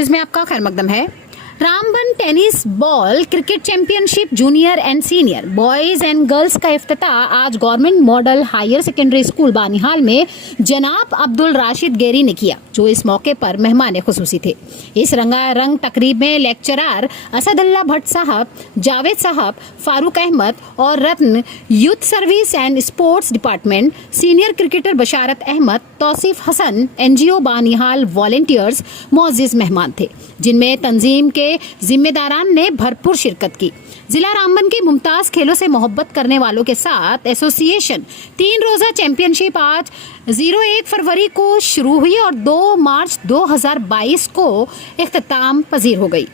News में आपका खैर मकदम है। Ramban tennis ball cricket championship junior and senior boys and girls का इफ्तिताह आज government model higher secondary school Banihal में जनाब अब्दुल राशिद गेरी ने किया, जो इस मौके पर मेहमान खुसूसी थे। इस रंगारंग तकरीब में लेक्चरार असदुल्ला भट्ट साहब, जावेद साहब, फारूक अहमद और रत्न youth service and sports department, senior cricketer Basharat Ahmad, Tauseef Hasan, NGO Banihal volunteers मौजूद मेहमान थे, जिनमें तंजीम के जिम्मेदारान ने भरपूर शिरकत की। जिला रामबन की मुमताज खेलों से मोहब्बत करने वालों के साथ एसोसिएशन 3 रोजा चैंपियनशिप आज 01 फरवरी को शुरू हुई और 2 मार्च 2022 को इख्तिताम पजीर हो गई।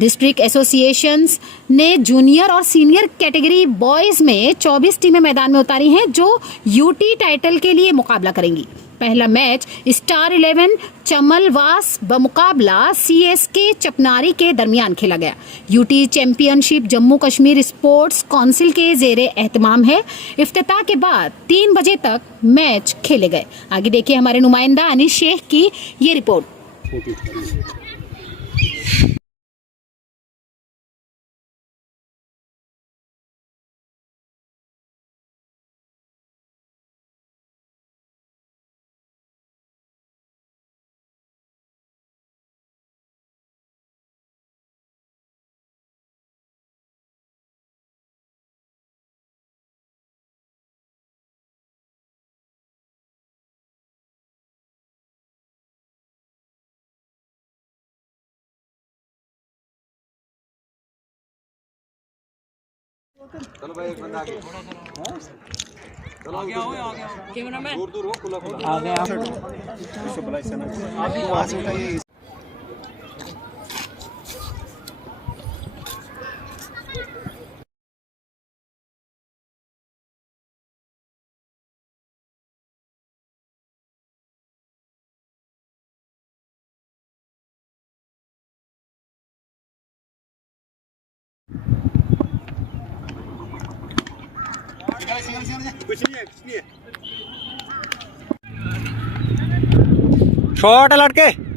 डिस्ट्रिक्ट एसोसिएशंस ने जूनियर और सीनियर कैटेगरी बॉयज में 24 टीमें मैदान में उतारी हैं, जो यूटी टाइटल के लिए मुकाबला करेंगी। पहला मैच स्टार 11 चमलवास बमुकाबला सीएसके चपनारी के दरमियान खेला गया। UT championship Jammu Kashmir sports council के जेरे एहतमाम है। इफ्तिताह के बाद 3 बजे तक मैच खेले गए। आगे देखिए हमारे नुमाइंदा अनीस शेख की ये रिपोर्ट। चलो भाई, एक बंदा आगे। चलो आगे आओ, कैमरामैन दूर दूर हो, खुला खुला आ गया। इसको बुला, इससे आप भी वहां से उठाइए। कुछ नहीं है। शॉट है लड़के।